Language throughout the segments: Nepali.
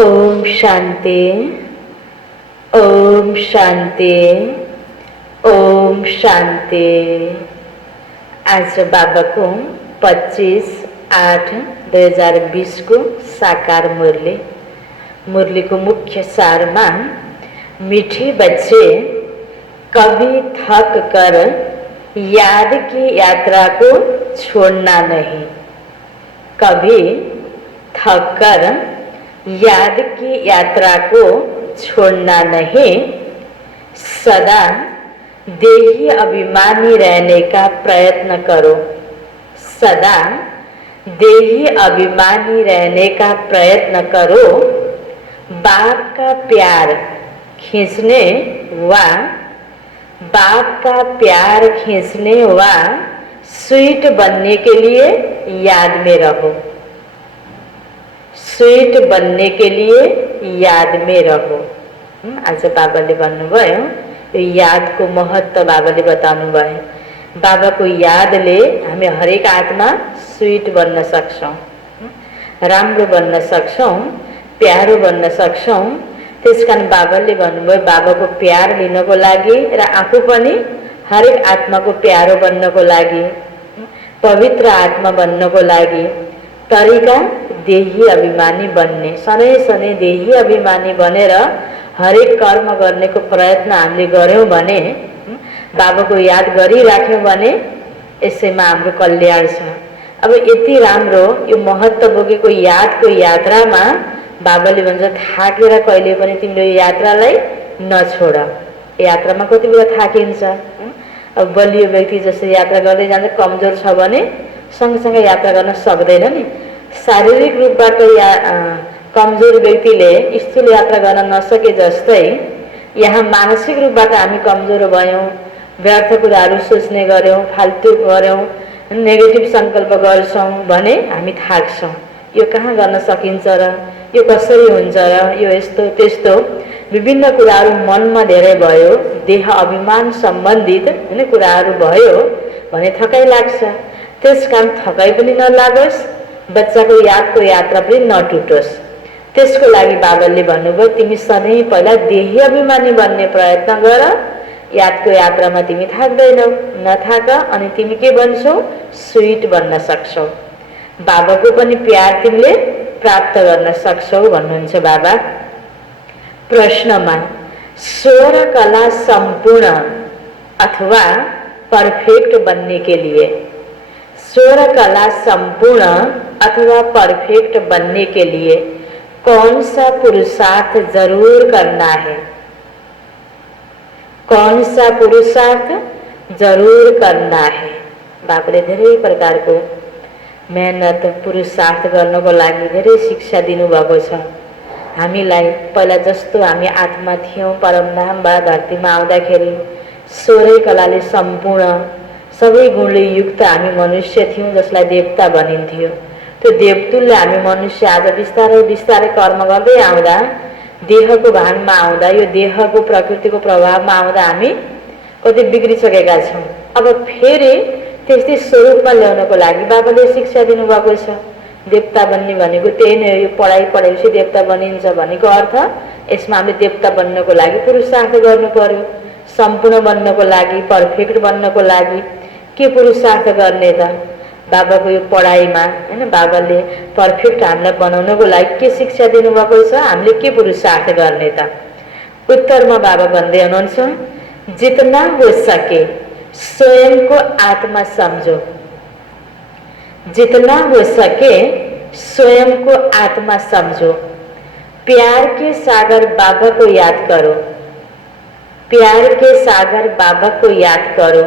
ओम शांति। ओम शांति। ओम शांति। आज बाबा को 25/8/2020 को साकार मुरली को मुख्य सार में मीठे बच्चे कभी थक कर याद की यात्रा को छोड़ना नहीं। कभी थक कर याद की यात्रा को छोड़ना नहीं। सदा देही अभिमानी रहने का प्रयत्न करो। सदा देही अभिमानी रहने का प्रयत्न करो। बाप का प्यार खींचने व स्वीट बनने के लिए याद में रहो। स्वीट बनने के लिए याद में रहो। आज बाबाले भन्नुभयो यो यादको महत्व बाबाले बताउनु भयो। बाबाको यादले हामी हरेक आत्मा स्वीट बन्न सक्छौं, राम्रो बन्न सक्छौं, प्यारो बन्न सक्छौं। त्यसकारण बाबाले भन्नुभयो बाबाको प्यार लिनको लागि र आफू पनि हरेक आत्माको प्यारो बन्नको लागि, पवित्र आत्मा बन्नको लागि तरिका देही अभिमानी बन्ने। सधैँ देही अभिमानी बनेर हरेक कर्म गर्नेको प्रयत्न हामीले गर्यौं भने, बाबाको याद गरिराख्यौं भने यसैमा हाम्रो कल्याण छ। अब यति राम्रो यो महत्व बोकेको यादको यात्रामा बाबाले भन्छ थाकेर कहिले पनि तिम्रो यात्रालाई नछोड। यात्रामा कति बेला थाकिन्छ। अब बलियो व्यक्ति जस्तो यात्रा गर्दै जान्छ, कमजोर छ भने सँगसँगै यात्रा गर्न सक्दैन नि। शारीरिक रूपबाट कमजोर व्यक्तिले स्थूल यात्रा गर्न नसके जस्तै यहाँ मानसिक रूपबाट हामी कमजोर भयौं, व्यर्थ कुराहरू सोच्ने गर्यौं, फाल्तु गर्यौं, नेगेटिभ संकल्प गर्छौं भने हामी थाक्छौं। यो कहाँ गर्न सकिन्छ र, यो कसरी हुन्छ र, यो यस्तो त्यस्तो विभिन्न कुराहरू मनमा धेरै भयो, देह अभिमान सम्बन्धित हैन कुराहरू भयो भने थकाइ लाग्छ। त्यसकारण थकाइ पनि नलागोस्, बच्चाको यादको यात्रा पनि नटुटोस्। त्यसको लागि बाबाले भन्नुभयो तिमी सधैँ पहिला देही अभिमानी बन्ने प्रयत्न गर। यादको यात्रामा तिमी थाक्दैनौ, नथाक अनि तिमी के बन्छौ? स्वीट बन्न सक्छौ। बाबाको पनि प्यार तिमीले प्राप्त गर्न सक्छौ भन्नुहुन्छ बाबा। प्रश्नमा 16 कला संपूर्ण अथवा परफेक्ट बनने के लिए, 16 कला संपूर्ण अथवा परफेक्ट बनने के लिए कौन सा पुरुषार्थ जरूर करना है? कौन सा पुरुषार्थ जरूर करना है? बाबाले धेरै प्रकारको मेहनत पुरुषार्थ गर्नको लागि धेरै शिक्षा दिनुभएको छ हामीलाई। पहिला जस्तो हामी आत्मा थियौं, परमधामबाट धरतीमा आउँदाखेरि 16 कलाले सम्पूर्ण सबै गुणले युक्त हामी मनुष्य थियौं, जसलाई देवता भनिन्थ्यो। त्यो देवतुल्य हामी मनुष्य आज बिस्तारै बिस्तारै कर्म गर्दै आउँदा, देहको भानमा आउँदा, यो देहको प्रकृतिको प्रभावमा आउँदा हामी कति बिग्रिसकेका छौं। अब फेरि त्यस्तै स्वरूपमा ल्याउनको लागि बाबाले शिक्षा दिनुभएको छ। देवता बन्ने भनेको त्यही नै हो। यो पढाइ पढेपछि देवता बनिन्छ भनेको अर्थ यसमा हामीले देवता बन्नको लागि पुरुषार्थ गर्नु पर्यो। सम्पूर्ण बन्नको लागि, पर्फेक्ट बन्नको लागि के पुरुषार्थ गर्ने त? बाबाको यो पढाइमा हैन बाबाले पर्फेक्ट हामीलाई बनाउनको लागि के शिक्षा दिनुभएको छ? हामीले के पुरुषार्थ गर्ने त? उत्तरमा बाबा भन्दै हुनुहुन्छ जितना हो सके स्वयं को आत्मा समझो। जितना हो सके स्वयं को आत्मा समझो। प्यार के सागर बाबा को याद करो। प्यार के सागर बाबा को याद करो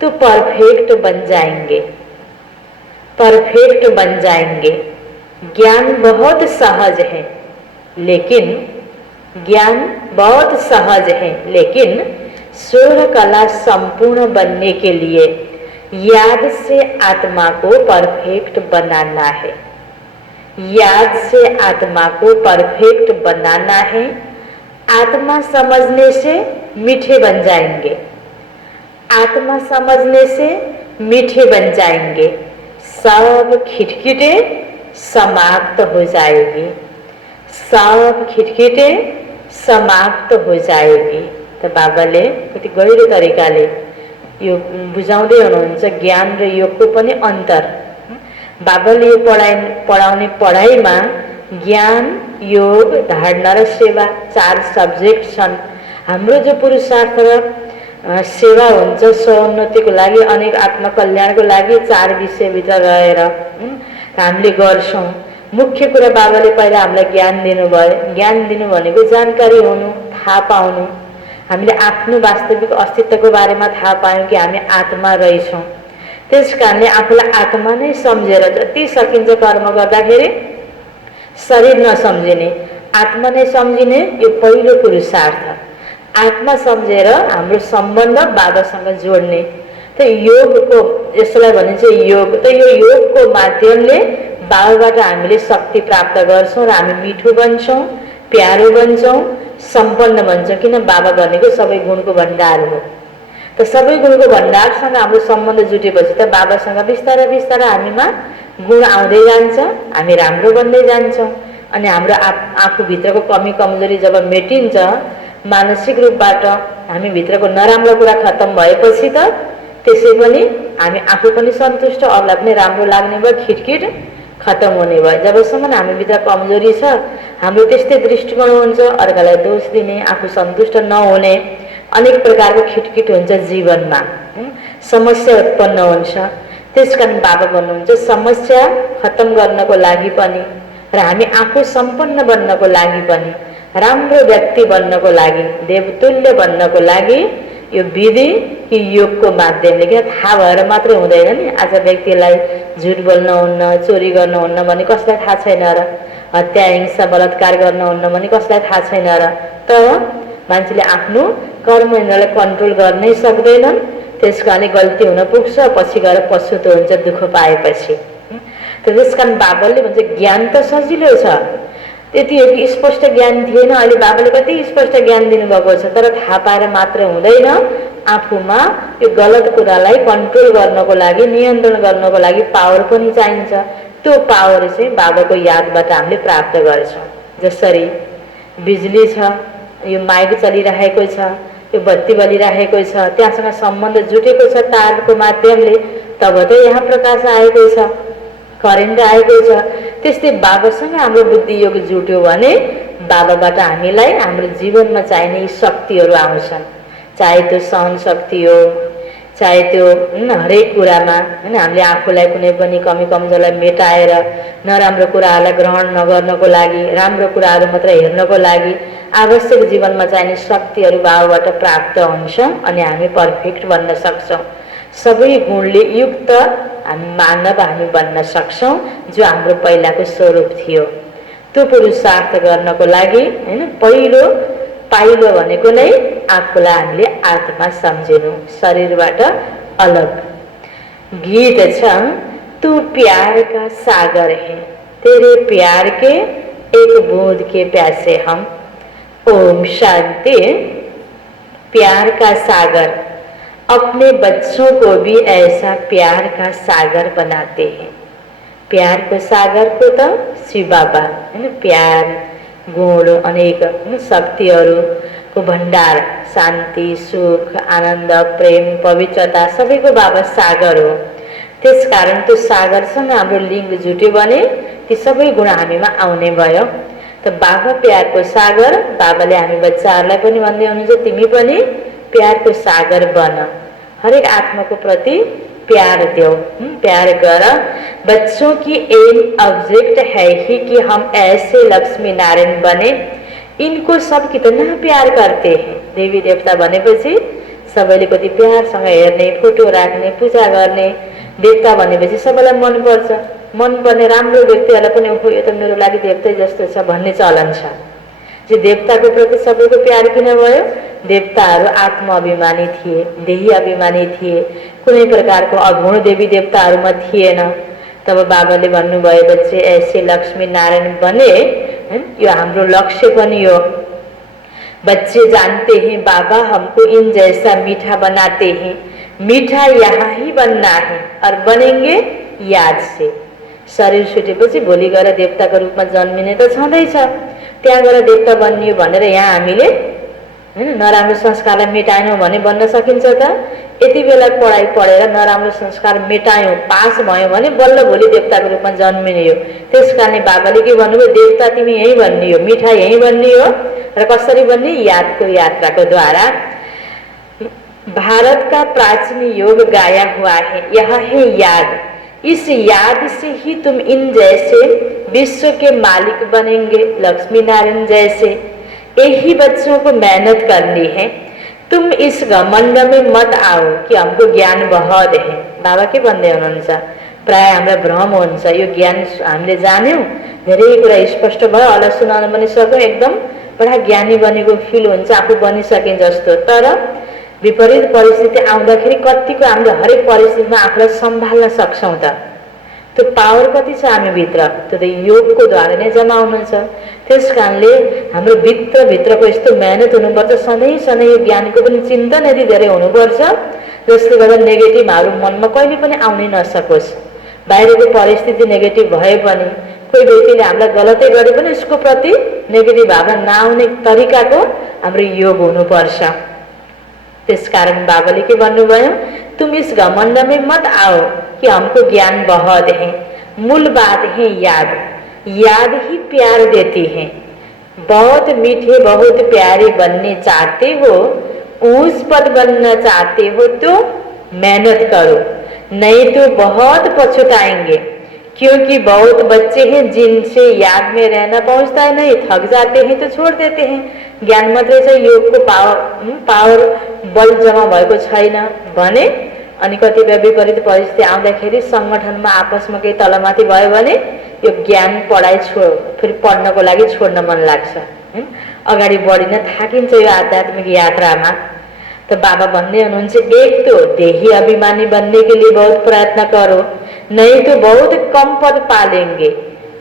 तो परफेक्ट बन जाएंगे। परफेक्ट बन जाएंगे। ज्ञान बहुत सहज है, लेकिन ज्ञान बहुत सहज है, लेकिन 16 कला संपूर्ण बनने के लिए याद से आत्मा को परफेक्ट बनाना है। याद से आत्मा को परफेक्ट बनाना है। आत्मा समझने से मीठे बन जाएंगे। आत्मा समझने से मीठे बन जाएंगे। सब खिटखिटे समाप्त हो जाएगी। सब खिटखिटे समाप्त हो जाएगी। त बाबाले कति गहिरो तरिकाले यो बुझाउँदै हुनुहुन्छ ज्ञान र योगको पनि अन्तर। बाबाले यो पढाउने पढाइमा ज्ञान, योग, धारणा र सेवा 4 सब्जेक्ट छन्। हाम्रो जो पुरुषार्थ र सेवा हुन्छ स्वोन्नतिको लागि, अनेक आत्मकल्याणको लागि 4 विषयभित्र रहेर हामीले गर्छौँ। मुख्य कुरा बाबाले पहिला हामीलाई ज्ञान दिनुभयो। ज्ञान दिनु भनेको जानकारी हुनु, थाहा पाउनु। हामीले आफ्नो वास्तविक अस्तित्वको बारेमा थाहा पायौँ कि हामी आत्मा रहेछौँ। त्यस कारणले आफूलाई आत्मा नै सम्झेर जति सकिन्छ कर्म गर्दाखेरि शरीर नसम्झिने, आत्मा नै सम्झिने, यो पहिलो पुरुषार्थ। आत्मा सम्झेर हाम्रो सम्बन्ध बाबासँग जोड्ने। त योगको, यसलाई भनिन्छ योग। त यो योगको माध्यमले बाबाबाट हामीले शक्ति प्राप्त गर्छौँ र हामी मिठो बन्छौँ, प्यारो बन्छौँ, सम्पन्न बन्छौँ। किन बाबा भनेको सबै गुणको भण्डार हो। त सबै गुणको भण्डारसँग हाम्रो सम्बन्ध जुटेपछि त बाबासँग बिस्तारै बिस्तारै हामीमा गुण आउँदै जान्छ, हामी राम्रो बन्दै जान्छौँ। अनि हाम्रो आफूभित्रको कमी कमजोरी जब मेटिन्छ मानसिक रूपबाट, हामी भित्रको नराम्रो कुरा खत्तम भएपछि त त्यसै पनि हामी आफू पनि सन्तुष्ट, अरूलाई पनि राम्रो लाग्ने भयो, खिटखिट खत्तम हुने भयो। जबसम्म हामीभित्र कमजोरी छ, हाम्रो त्यस्तै दृष्टिकोण हुन्छ, अर्कालाई दोष दिने, आफू सन्तुष्ट नहुने, अनेक प्रकारको खिटखिट हुन्छ जीवनमा, समस्या उत्पन्न हुन्छ। त्यसकारण बाबा भन्नुहुन्छ समस्या खत्तम गर्नको लागि पनि र हामी आफू सम्पन्न बन्नको लागि पनि, राम्रो व्यक्ति बन्नको लागि, देवतुल्य बन्नको लागि यो विधि कि योगको माध्यमले, किन थाहा भएर मात्रै हुँदैन नि। आज व्यक्तिलाई झुट बोल्न हुन्न, चोरी गर्न हुन्न भने कसलाई थाहा छैन र? हत्या, हिंसा, बलात्कार गर्न हुन्न भने कसलाई थाहा छैन र? तर मान्छेले आफ्नो कर्म इन्द्रलाई कन्ट्रोल गर्नै सक्दैनन्। त्यस कारणले गल्ती हुन पुग्छ, पछि गएर पछुतो हुन्छ दुःख पाएपछि। त्यस कारण बाबाले भन्छ ज्ञान त सजिलो छ, त्यति स्पष्ट ज्ञान थिएन। अहिले बाबाले कति स्पष्ट ज्ञान दिनुभएको छ, तर थाहा पाएर मात्र हुँदैन। आफूमा यो गलत कुरालाई कन्ट्रोल गर्नको लागि, नियन्त्रण गर्नको लागि पावर पनि चाहिन्छ। त्यो पावर चाहिँ बाबाको यादबाट हामीले प्राप्त गर्छौँ। जसरी बिजुली छ, यो माइक चलिरहेको छ, यो बत्ती बलिरहेको छ, त्यहाँसँग सम्बन्ध जुटेको छ तारको माध्यमले, तब त यहाँ प्रकाश आएको छ, करेन्ट आएको छ। त्यस्तै बाबासँग हाम्रो बुद्धि योग जुट्यो भने बाबाबाट हामीलाई हाम्रो जीवनमा चाहिने शक्तिहरू आउँछन्। चाहे त्यो सहन शक्ति हो, चाहे त्यो हरेक कुरामा हामीले आफूलाई कुनै पनि कमी कमजोरलाई मेटाएर नराम्रो कुराहरूलाई ग्रहण नगर्नको लागि, राम्रो कुराहरू मात्र हेर्नको लागि आवश्यक जीवनमा चाहिने शक्तिहरू बाबाबाट प्राप्त हुन्छ अनि हामी पर्फेक्ट बन्न सक्छौँ। सबै गुणले युक्त हामी मानव हामी बन्न सक्छौँ, जो हाम्रो पहिलाको स्वरूप थियो। त्यो पुरुषार्थ गर्नको लागि पहिलो पाइलो भनेको नै आफूलाई हामीले आत्मा सम्झिनु, शरीरबाट अलग। गीत छ, तू प्यार का सागर है, तेरे प्यार के एक बूंद के प्यासे हम। ओम शांति। प्यार का सागर, अपने बच्चों को भी ऐसा प्यार का सागर बनाते हैं। प्यार को सागर को तो शिव बाबा प्यार गुण अनेक शक्तिहरूको भण्डार, शान्ति, सुख, आनन्द, प्रेम, पवित्रता सबैको बाबा सागर हो। त्यसकारण त्यो सागरसँग हाम्रो लिङ्ग जुट्यो भने ती सबै गुण हामीमा आउने भयो। त बाबा प्यारको सागर, बाबाले हामी बच्चाहरूलाई पनि भन्दै हुनुहुन्छ तिमी पनि प्यारको सागर बन, हरेक आत्मा को प्रति प्यार दो, प्यार कर। बच्चों की एम ऑब्जेक्ट है ही कि हम ऐसे लक्ष्मी नारायण बने। इनको सब कितना प्यार करते हैं। देवी देवता भनेपछि सबैले कति प्यारसँग हेर्ने, फोटो राख्ने, पूजा गर्ने। देवता भनेपछि सबैलाई मन पर्छ, मन पर्ने राम्रो व्यक्तिहरूलाई पनि हो यो त मेरो लागि देवतै जस्तो छ भन्ने चलन छ। जो देवताको प्रति सबैको प्यार किन भयो? देवताहरू आत्म अभिमानी थिए, देही अभिमानी थिए, कुनै प्रकारको अगुण देवी देवताहरूमा थिएन। तब बाबाले भन्नुभयो बच्चे ऐसे लक्ष्मी नारायण बने, यो हाम्रो लक्ष्य पनि हो। बच्चे जानते हैं बाबा हमको इन जैसा मीठा बनाते हैं, मीठा यहाँ ही बनना है और बनेंगे याद से। शरीर छुटेपछि भोलि गएर देवताको रूपमा जन्मिने त छँदैछ, त्यहाँ गएर देवता बनियो भनेर यहाँ हामीले हैन नराम्रो संस्कारलाई मेटाएनौँ भने बन्न सकिन्छ त? यति बेला पढाइ पढेर नराम्रो संस्कार मेटायौँ, पास भयो भने बल्ल भोलि देवताको रूपमा जन्मिने हो। त्यस कारण बाबाले के भन्नुभयो, देवता तिमी यहीँ बन्ने हो, मिठाई यहीँ बन्ने हो। र कसरी बन्ने? यादको यात्राको द्वारा। भारत का प्राचीन योग गाया हुआ है, यह है याद। इस याद से ही तुम इन जैसे विश्व के मालिक बनेंगे, लक्ष्मी नारायण जैसे। यही बच्चों को मेहनत करनी है। तुम इस घमंड में मत आओ कि हमको ज्ञान बहुत है। बाबा के भन्दै हुनुहुन्छ, प्राय हामीलाई भ्रम हुन्छ, यो ज्ञान हामीले जान्यौँ, धेरै कुरा स्पष्ट भयो, अल्लाह सुनाउन पनि सक्यौँ, एकदम बडा ज्ञानी बनेको फिल हुन्छ, आफू बनिसके जस्तो। तर विपरीत परिस्थिति आउँदाखेरि कतिको हामीले हरेक परिस्थितिमा आफूलाई सम्हाल्न सक्छौँ त? त्यो पावर कति छ हामी भित्र? त्यो त योगको द्वारा नै जमाउनुहुन्छ। त्यस कारणले हाम्रो भित्रको यस्तो मेहनत हुनुपर्छ, सधैँ सधैँ यो ज्ञानको पनि चिन्तन यदि धेरै हुनुपर्छ, जसले गर्दा नेगेटिभ हाम्रो मनमा कहिले पनि आउनै नसकोस्। बाहिरको परिस्थिति नेगेटिभ भए पनि, कोही व्यक्तिले हामीलाई गलतै गरे पनि उसको प्रति नेगेटिभ भावना नआउने तरिकाको हाम्रो योग हुनुपर्छ। त्यसकारण बाबाले के भन्नुभयो, तुम इस घमंड में मत आओ कि हमको ज्ञान बहुत है। मूल बात है याद, याद ही प्यार देती है। बहुत मीठे बहुत प्यारे बनने चाहते हो, ऊंच पद बनना चाहते हो तो मेहनत करो, नहीं तो बहुत पछताएंगे। क्योंकि बहुत बच्चे हैं जिनसे याद में रहना पहुंचता है नहीं, थक जाते हैं तो छोड़ देते हैं। ज्ञान मात्रै छ, योगको पावर बल जमा भएको छैन भने, अनि कतिपय विपरीत परिस्थिति आउँदाखेरि संगठनमा आपसमा केही तलमाथि भयो भने यो ज्ञान पढाइ फेरि पढ्नको लागि छोड्न मन लाग्छ, अगाडि बढिन थाकिन्छ यो आध्यात्मिक यात्रामा। तो बाबा भन्ने हुनुहुन्छ, एक तो देही अभिमानी बनने के लिए बहुत प्रयत्न करो, नहीं तो बहुत कम पद पालेंगे।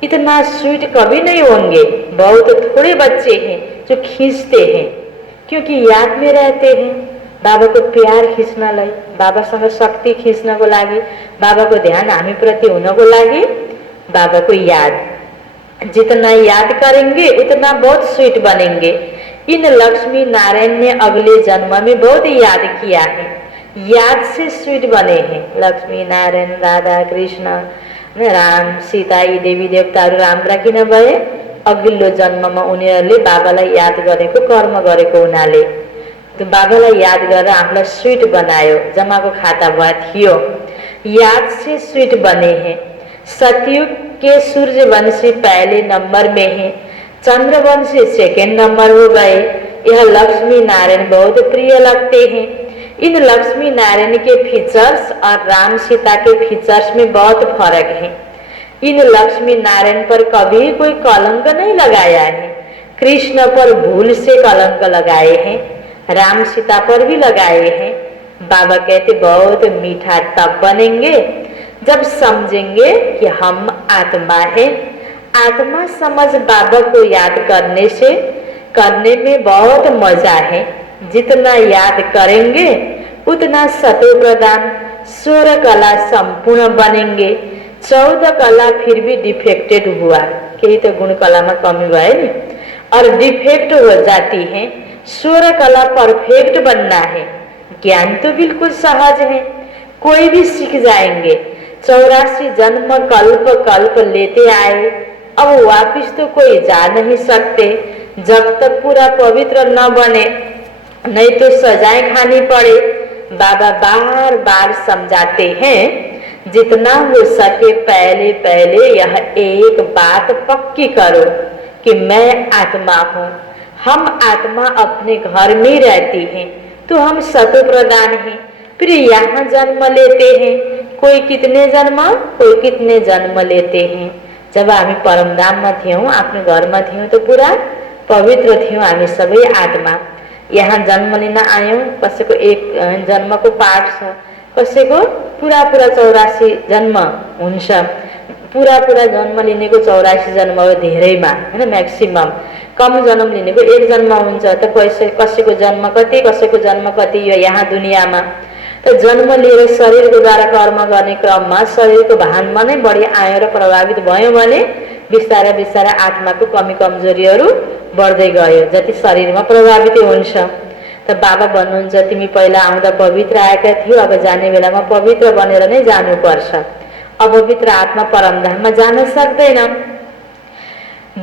इतना स्वीट कभी नहीं होंगे। बहुत थोड़े बच्चे हैं जो खींचते हैं क्योंकि याद में रहते हैं। बाबा को प्यार खीच्नलाई, बाबासँग शक्ति खीच्नको लागि, बाबाको ध्यान हामी प्रति हुनको लागि बाबा को याद, जितना याद करेंगे उतना बहुत स्वीट बनेंगे। इन लक्ष्मी नारायण ने अगले जन्म में बहुत याद किया है, याद से स्वीट बने हैं। लक्ष्मी नारायण, राधा कृष्ण, राम सीता यी देवी देवताहरू राम्रा किन भए? अघिल्लो जन्ममा उनीहरूले बाबालाई याद गरेको, कर्म गरेको हुनाले। तो बाबालाई याद गरेर आफूलाई स्वीट बनायो, जमाको खाता भए थियो। याद से स्वीट बने हैं। सतयुग के सूर्यवंशी पहले नंबर में है, चंद्रवंशी सेकेंड नंबर हो गए। यह लक्ष्मी नारायण बहुत प्रिय लगते हैं। इन लक्ष्मी नारायण के फीचर्स और राम सीता के फीचर्स में बहुत फर्क है। इन लक्ष्मी नारायण पर कभी कोई कलंक नहीं लगाया है। कृष्ण पर भूल से कलंक लगाए हैं, राम सीता पर भी लगाए हैं। बाबा कहते बहुत मीठा तब बनेंगे जब समझेंगे कि हम आत्मा है। आत्मा समझ बाबा को याद करने में बहुत मजा है। जितना याद करेंगे उतना सतो प्रदान 16 कला संपूर्ण बनेंगे। 14 कला फिर भी डिफेक्टेड हुआ, कहीं तो गुण कला में कमी भए नि, और डिफेक्ट हो जाती है। 16 कला परफेक्ट बनना है। ज्ञान तो बिल्कुल सहज है, कोई भी सीख जाएंगे। 84 जन्म कल्प कल्प लेते आए, अब वापिस तो कोई जा नहीं सकते जब तक पूरा पवित्र न बने, नहीं तो सजाएं खानी पड़े। बाबा बार बार समझाते हैं, जितना हो सके पहले पहले यह एक बात पक्की करो कि मैं आत्मा हूँ। हम आत्मा अपने घर में रहती हैं, तो हम सतो प्रदान हैं। फिर यहाँ जन्म लेते हैं, कोई कितने जन्म लेते हैं। जब हामी परमधाममा थियौं, आफ्नो घरमा थियौं, तो पूरा पवित्र थियौं हामी सबै आत्मा। यहाँ जन्म लिन आयौं, कसैको एक जन्मको पाठ छ, कसैको पूरा 84 जन्म हुन्छ। पूरा जन्म लिनेको 84 जन्म हो धेरैमा, हैन, म्याक्सिमम। कम जन्म लिनेको एक जन्म हुन्छ। त कसैको जन्म कति, कसैको जन्म कति यो यहाँ दुनियाँमा। त जन्म लिएर शरीरको द्वारा कर्म गर्ने क्रममा शरीरको भानमा नै बढी आयो र प्रभावित भयो भने बिस्तारै बिस्तारै आत्माको कमी कमजोरीहरू बढ्दै गयो, जति शरीरमा प्रभावित हुन्छ। त बाबा भन्नुहुन्छ तिमी पहिला आउँदा पवित्र आएका थियौ, अब जाने बेलामा पवित्र बनेर नै जानुपर्छ। अपवित्र आत्मा परमधाममा जान सक्दैन।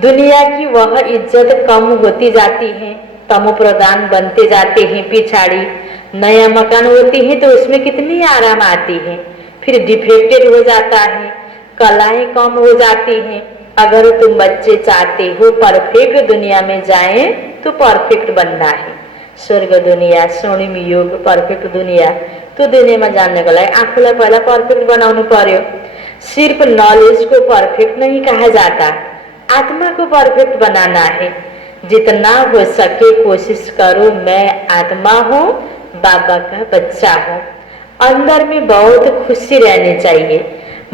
दुनिया की वह इज्जत कम होती जाती है, तमो प्रधान बनते जाते हैं। पिछाड़ी नया मकान होती है तो उसमें कितनी आराम आती है, फिर डिफेक्टेड हो जाता है, कलाएं कम हो जाती हैं। अगर तुम बच्चे चाहते हो परफेक्ट दुनिया में जाएं तो परफेक्ट बनना है। स्वर्ग दुनिया, स्वर्णिम युग, परफेक्ट दुनिया तो दुनियामा जानको लागि आफूलाई पहिला परफेक्ट बनाउनु पर्यो। सिर्फ नॉलेज को परफेक्ट नहीं कहा जाता, आत्मा को परफेक्ट बनाना है। जितना हो सके कोशिश करो मैं आत्मा हूँ, बाबा का बच्चा हूँ। अंदर में बहुत खुशी रहनी चाहिए।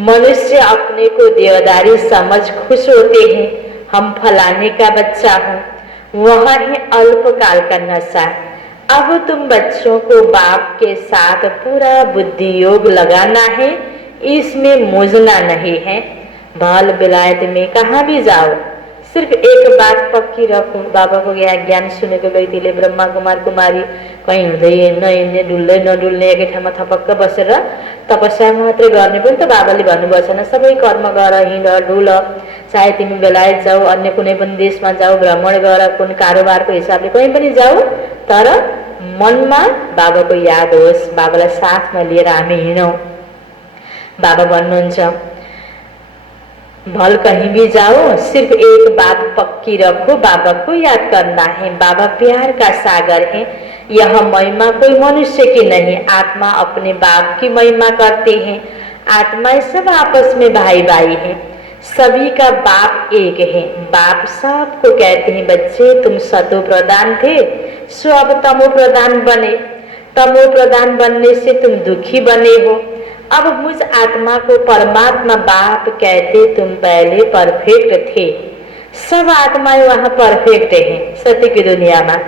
मनुष्य अपने को देवदारी समझ खुश होते हैं, हम फलाने का बच्चा हूँ, वह है अल्पकाल का नशा। अब तुम बच्चों को बाप के साथ पूरा बुद्धि योग लगाना है, इसमें मुझना नहीं है। बाल विलायत में कहाँ भी जाओ, सिर्फ एक बात पक्की रखो। बाबा को ज्ञान सुनेको व्यक्तिले ब्रह्मा कुमार कुमारी कहीँ हिँड्दै नहिँड्ने, डुल्दै नडुल्ने, एकै ठाउँमा थपक्क बसेर तपस्या मात्रै गर्ने पनि त बाबाले भन्नुभएको छैन। सबै कर्म गर, हिँड डुल, चाहे तिमी बेलायत जाऊ, अन्य कुनै पनि देशमा जाऊ, भ्रमण गर, कुन कारोबारको हिसाबले कहीँ पनि जाऊ, तर मनमा बाबाको याद होस्, बाबालाई साथमा लिएर हामी हिँडौँ। बाबा भन्नुहुन्छ भल कहीं भी जाओ, सिर्फ एक बात पक्की रखो, बाबा को याद करना है। बाबा प्यार का सागर है, यह महिमा कोई मनुष्य की नहीं, आत्मा अपने बाप की महिमा करते हैं। आत्माएं सब आपस में भाई भाई हैं, सभी का बाप एक है। बाप सबको कहते हैं बच्चे तुम सतो प्रधान थे, सो अब तमो प्रधान बने। तमो प्रधान बनने से तुम दुखी बने हो, अब मुझ आत्मा को परमात्मा बाप कहते, तुम पहले परफेक्ट थे। सब आत्माएं वहाँ परफेक्ट हैं। सत्य की दुनिया में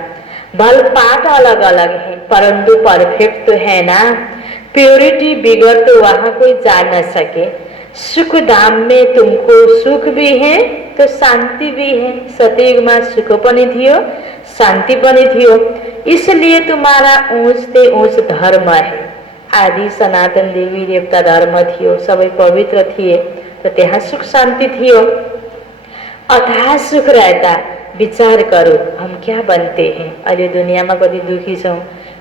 भल पाठ अलग अलग है, परंतु परफेक्ट तो है ना। प्योरिटी बिगड़ तो वहाँ कोई जा न सके। सुख धाम में तुमको सुख भी है तो शांति भी है। सतयुग में सुख पनि थियो, शांति पनि थियो, इसलिए तुम्हारा ऊंच से ऊंच धर्म है। आदि सनातन देवी देवता धर्म थियो, सबै पवित्र थिए, तो त्यहाँ सुख शांति थियो। अथाह सुख रहता। विचार करो हम क्या बनते हैं। अहिले दुनियामा कति दुखी छौँ,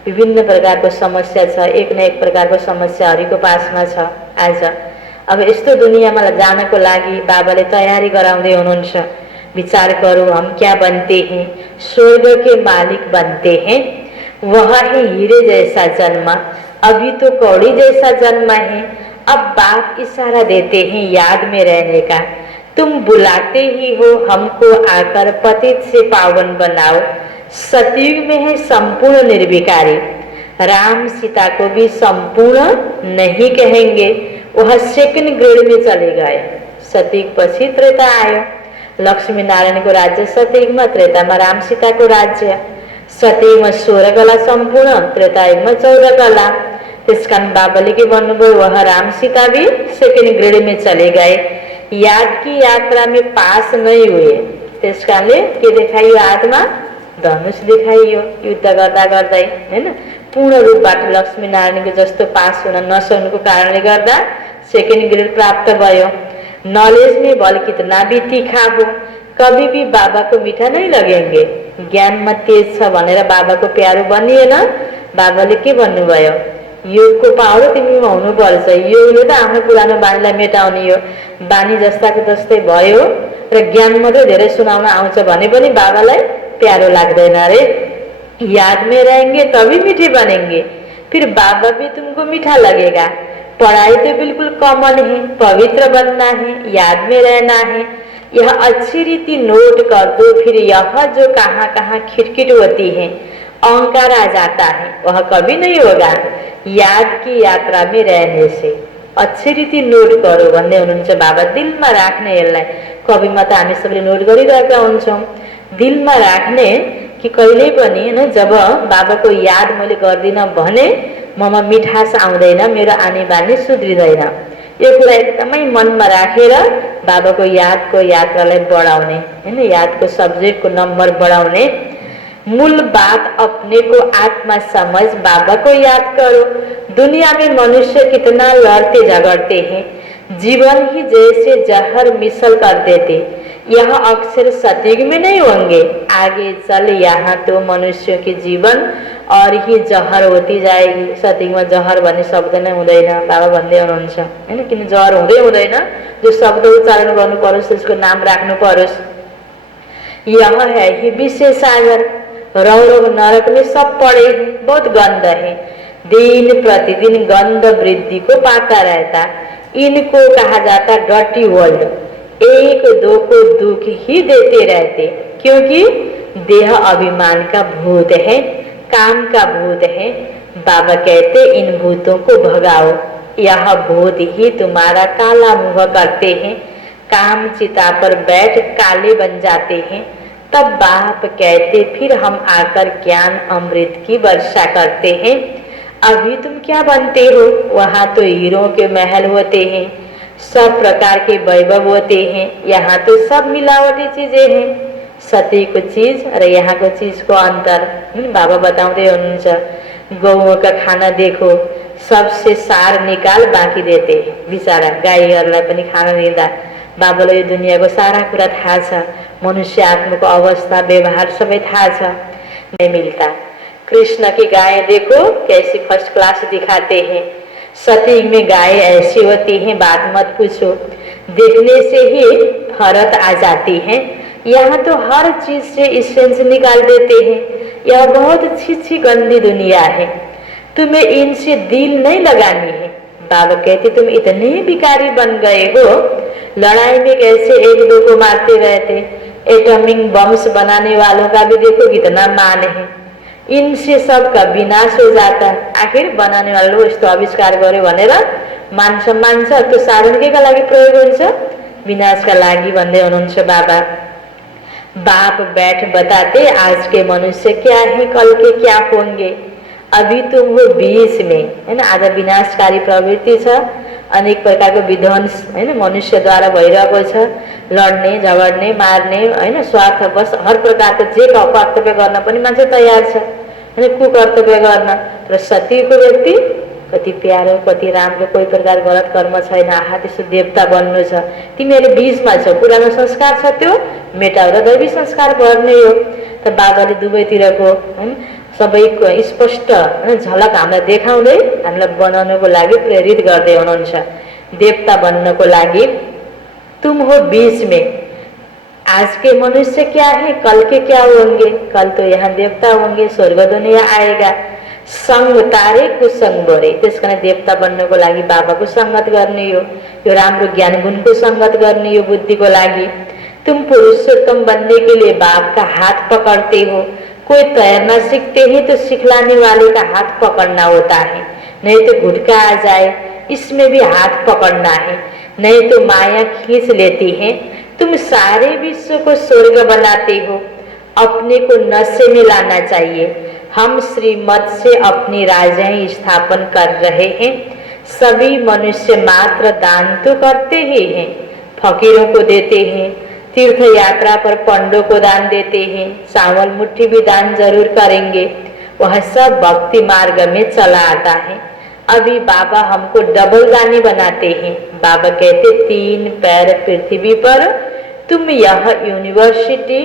विभिन्न प्रकारको समस्या छ, एक न एक प्रकारको समस्या हरिको पासमा छ। आज अब यस्तो दुनियामा जानको लागि बाबाले तयारी गराउँदै हुनुहुन्छ। विचार करो हम क्या बनते हैं। स्वर्ग के मालिक बनते हैं, वह है हीरे जैसा जन्म, अभी तो कौड़ी जैसा जन्म है। अब बाप इशारा देते हैं याद में रहने का, तुम बुलाते ही हो हमको आकर पतित से पावन बनाओ। सतयुग में है संपूर्ण निर्विकारी, राम सीता को भी संपूर्ण नहीं कहेंगे, वह सेकंड ग्रेड में चले गए। सतयुग पछि त्रेता आयो, लक्ष्मी नारायण को राज्य सतयुग में, त्रेता में राम सीता को राज्य। सतयुग में 16 कला संपूर्ण, त्रेतायुग में 14 कला। इस कारण बाबाले के भन्नुभयो वह राम सीता भी सेकंड ग्रेड में चले गए, याद की यात्रा में पास नहीं हुए। त्यस कारणले के देखाइयो आत्मा धनुष देखाइयो, युद्ध गर्दा गर्दै हैन पूर्ण रूपबाट लक्ष्मी नारायणको जस्तो पास हुन नसक्नुको कारणले गर्दा सेकंड ग्रेड प्राप्त भयो। नॉलेज में बल कितना भी तीखा हो, कभी भी बाबा को मीठा नहीं लगेंगे। ज्ञान में तेज छ भनेर बाबा को प्यारो बनिएन। बाबाले के भन्नुभयो योग को पावर तिमीमा हुनुपर्छ। योगले त आफ्नो पुरानो बानीलाई मेटाउने हो। बानी जस्ताको जस्तै भयो र ज्ञान मात्रै धेरै सुनाउन आउँछ भने पनि बाबालाई प्यारो लाग्दैन रे। याद में रहेंगे तभी मीठे बनेंगे, फिर बाबा भी तुमको मीठा लगेगा। पढ़ाई तो बिल्कुल कॉमन है, पवित्र बनना है, याद में रहना है। यह अच्छी रीति नोट कर दो, फिर यह जो कहाँ कहाँ खिटखिट होती है, अहंकार आ जाता है, वह कभी नहीं होगा याद की यात्रा में रहने से। अच्छी रीति नोट करो भन्ने हुनुहुन्छ बाबा। दिलमा राख्ने, यसलाई कविमा त हामी सबैले नोट गरिरहेका हुन्छौँ। दिलमा राख्ने कि कहिल्यै पनि हैन जब बाबाको याद मैले गर्दिन भने ममा मिठास आउँदैन, मेरो आनी बानी सुध्रिँदैन। यो कुरा एकदमै मनमा राखेर बाबाको यादको यात्रालाई बढाउने हैन, यादको सब्जेक्टको नंबर बढ़ाउने। मूल बात अपने को आत्मा समझ बाबा को याद करो। दुनिया में मनुष्य कितना लड़ते झगड़ते हैं, जीवन ही जैसे जहर मिसल कर देते। यह अक्सर सतयुग में नहीं होंगे, आगे चल यहाँ तो मनुष्यों के जीवन और ही जहर होती जाएगी। सतयुगमा जहर भन्ने शब्द नै हुँदैन बाबा भन्दै हुनुहुन्छ हैन, किन जहर हुँदै हुँदैन, जो शब्द उच्चारण गर्नु परोस् त्यसको नाम राख्नु परोस्। यह है ही विषय सागर, रौरव नरक में सब पड़े हैं, बहुत गंध है। दिन प्रतिदिन गंध वृद्धि को पाता रहता, इनको कहा जाता डर्टी वर्ल्ड। एक दो को दुख ही देते रहते, क्योंकि देह अभिमान का भूत है, काम का भूत है। बाबा कहते इन भूतों को भगाओ, यह भूत ही तुम्हारा काला मुंह करते हैं। काम चिता पर बैठ काले बन जाते हैं। तब बाप कहते फिर हम आकर ज्ञान अमृत की वर्षा करते हैं। अभी तुम क्या बनते हो, वहाँ तो हीरों के महल होते हैं, सब प्रकार के वैभव होते हैं। यहाँ तो सब मिलावटी चीजें हैं, सती को चीज और यहाँ को चीज को अंतर। बाबा बताउँदै हुनुहुन्छ गौओं का खाना देखो, सबसे सार निकाल बाँकी देते। बिचारा गाईहरूलाई पनि खाना दिँदा बाबालाई यो दुनियाँको सारा कुरा थाहा छ, मनुष्य आत्माको अवस्था व्यवहार सबै थाहा छ। नहीं मिलता। कृष्ण की गाय देखो कैसी फर्स्ट क्लास दिखाते हैं, सतयुग में गाय ऐसी होती हैं बात मत पूछो, देखने से ही फरत आ जाती है। यहाँ तो हर चीज से इसेंस निकाल देते हैं। यह बहुत अच्छी गंदी दुनिया है, तुम्हें इनसे दिल नहीं लगानी है। बाबा कहते तुम इतने भिखारी बन गए हो, लड़ाई में कैसे एक दो को मारते रहते, एटॉमिक बम्स बनाने वालों का भी देखो कितना मान है, इनसे सबका विनाश हो जाता। आखिर बनाने वाले लोग यस्तो आविष्कार गर्यो भनेर मान सम्मान छ, त्यो साधन केका लागि प्रयोग हुन्छ, विनाशका लागि भन्दै हुनुहुन्छ बाबा। बाप बैठ बताते आज के मनुष्य क्या है, कल के क्या होंगे। अभी तुम हो बीच में है ना, आज विनाशकारी प्रवृत्ति छ, अनेक प्रकारको विध्वंस हैन मनुष्यद्वारा भइरहेको छ, लड्ने झगड्ने मार्ने हैन स्वार्थ बस हर प्रकारको जे कर्तव्य गर्न पनि मान्छे तयार छ हैन, कुकर्तव्य गर्न। तर सतीको व्यक्ति कति प्यारो कति राम्रो, कोही प्रकार गलत कर्म छैन, आहा त्यसो देवता बन्नु छ, तिमीहरूले बीचमा छौ, पुरानो संस्कार छ त्यो मेटाएर दैवी संस्कार गर्ने हो। त बाबाले दुवैतिरको सबैको स्पष्ट झलक हामीलाई देखाउँदै हामीलाई बनाउनको लागि प्रेरित गर्दै हुनुहुन्छ, देवता बन्नको लागि। तुम हो बीच में, आज के मनुष्य क्या है, कल के क्या होंगे, कल तो यहाँ देवता होंगे, स्वर्ग दुनिया आएगा। संग तारे कुसंग बोरे, त्यसकारण देवता बन्नको लागि बाबाको संगत गर्ने हो, यो राम्रो ज्ञान गुणको संगत गर्ने हो बुद्धिको लागि। तुम पुरुषोत्तम बनने के लिए बाप का हाथ पकड़ते हो, कोई तैरना सीखते हैं तो सिखलाने वाले का हाथ पकड़ना होता है, नहीं तो घुटका आ जाए इसमें भी हाथ पकड़ना है, नहीं तो माया खींच लेती है। तुम सारे विश्व को स्वर्ग बनाते हो, अपने को नशे में लाना चाहिए। हम श्रीमत से अपनी राजधानी स्थापन कर रहे हैं। सभी मनुष्य मात्र दान तो करते ही हैं, फकीरों को देते हैं, तीर्थ यात्रा पर पंडों को दान देते हैं, चावल मुट्ठी भी दान जरूर करेंगे, वह सब भक्ति मार्ग में चला आता है। अभी बाबा हमको डबल दानी बनाते हैं। बाबा कहते 3 पैर पृथ्वी पर, तुम यह यूनिवर्सिटी